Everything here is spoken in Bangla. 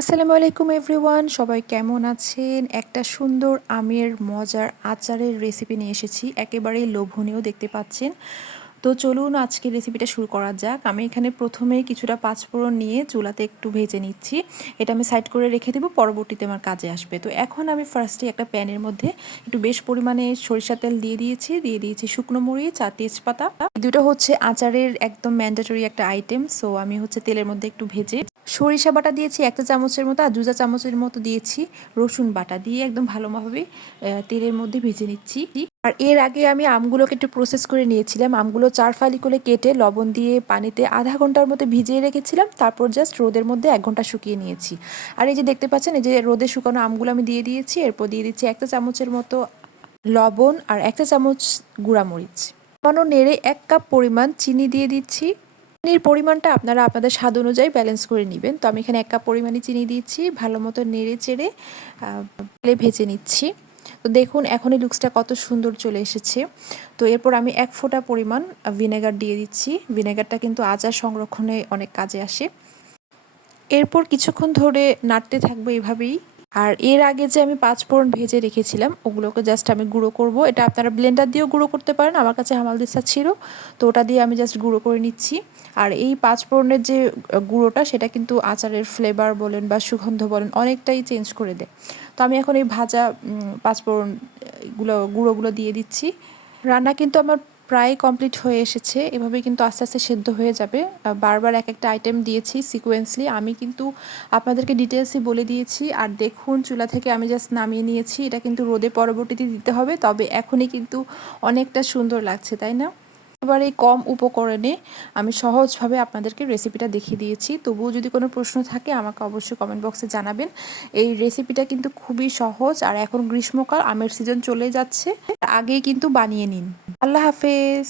আসসালামু আলাইকুম এভরিওয়ান, সবাই কেমন আছেন? একটা সুন্দর আমের মজার আচারের রেসিপি নিয়ে এসেছি, একেবারেই লোভনীয় দেখতে পাচ্ছেন। তো চলুন আজকে রেসিপিটা শুরু করা যাক। আমি এখানে প্রথমে কিছুটা পাঁচফোড়ন নিয়ে চুলাতে একটু ভেজে নিচ্ছি। এটা আমি সাইড করে রেখে দেবো, পরবর্তীতে আমার কাজে আসবে। তো এখন আমি ফার্স্টে একটা প্যানের মধ্যে একটু বেশ পরিমাণে সরিষার তেল দিয়ে দিয়েছি শুকনো মরিচ আর তেজপাতা। দুটো হচ্ছে আচারের একদম ম্যান্ডেটরি একটা আইটেম। সো আমি হচ্ছে তেলের মধ্যে একটু ভেজে সরিষা বাটা দিয়েছি 1 চা চামচের মতো, আর 2 চা চামচের মতো দিয়েছি রসুন বাটা দিয়ে একদম ভালোভাবে তেলের মধ্যে ভেজে নিচ্ছি। আর এর আগে আমি আমগুলোকে একটু প্রসেস করে নিয়েছিলাম। আমগুলো 4 ফালি করে কেটে লবণ দিয়ে পানিতে আধা ঘন্টার মতো ভিজিয়ে রেখেছিলাম, তারপর জাস্ট রোদের মধ্যে 1 ঘন্টা শুকিয়ে নিয়েছি। আর এই যে দেখতে পাচ্ছেন, এই যে রোদে শুকানো আমগুলো আমি দিয়ে দিয়েছি। এরপর দিয়ে দিচ্ছি 1 চা চামচের মতো লবণ আর 1 চা চামচ গুঁড়ামরিচ। নেড়ে 1 কাপ পরিমাণ চিনি দিয়ে দিচ্ছি। চিনির পরিমাণটা আপনারা আপনাদের স্বাদ অনুযায়ী ব্যালেন্স করে নেবেন। তো আমি এখানে 1 কাপ পরিমাণে চিনি দিচ্ছি, ভালো মতো নেড়ে চেড়ে ভেজে নিচ্ছি। তো দেখুন এখনই লুকসটা কত সুন্দর চলে এসেছে। তো এরপর আমি 1 ফোঁটা পরিমাণ ভিনেগার দিয়ে দিচ্ছি। ভিনেগারটা কিন্তু আচার সংরক্ষণে অনেক কাজে আসে। এরপর কিছুক্ষণ ধরে নাড়তে থাকবো এভাবেই। আর এর আগে যে আমি পাঁচফোড়ন ভেজে রেখেছিলাম, ওগুলোকে জাস্ট আমি গুঁড়ো করব। এটা আপনারা ব্লেন্ডার দিয়েও গুঁড়ো করতে পারেন, আমার কাছে হামালদিস্তা ছিল, তো ওটা দিয়ে আমি জাস্ট গুঁড়ো করে নিচ্ছি। আর এই পাঁচফোড়নের যে গুঁড়োটা, সেটা কিন্তু আচারের ফ্লেভার বলেন বা সুগন্ধ বলেন অনেকটাই চেঞ্জ করে দেয়। তো আমি এখন এই ভাজা পাঁচফোড়ন গুঁড়োগুলো দিয়ে দিচ্ছি। রান্না কিন্তু আমার প্রায় কমপ্লিট হয়ে এসেছে। এভাবে কিন্তু আস্তে আস্তে সেদ্ধ হয়ে যাবে। বারবার এক একটা আইটেম দিয়েছি সিকোয়েন্সলি, আমি কিন্তু আপনাদেরকে ডিটেলসই বলে দিয়েছি। আর দেখুন চুলা থেকে আমি জাস্ট নামিয়ে নিয়েছি। এটা কিন্তু রোদে পরবর্তীতে দিতে হবে, তবে এখনই কিন্তু অনেকটা সুন্দর লাগছে, তাই না? এবার এই কম উপকরণে আমি সহজভাবে আপনাদেরকে রেসিপিটা দেখিয়ে দিয়েছি। তবুও যদি কোনো প্রশ্ন থাকে আমাকে অবশ্যই কমেন্ট বক্সে জানাবেন। এই রেসিপিটা কিন্তু খুবই সহজ, আর এখন গ্রীষ্মকাল, আমের সিজন চলে যাচ্ছে, আগেই কিন্তু বানিয়ে নিন। আল্লাহ হাফেজ।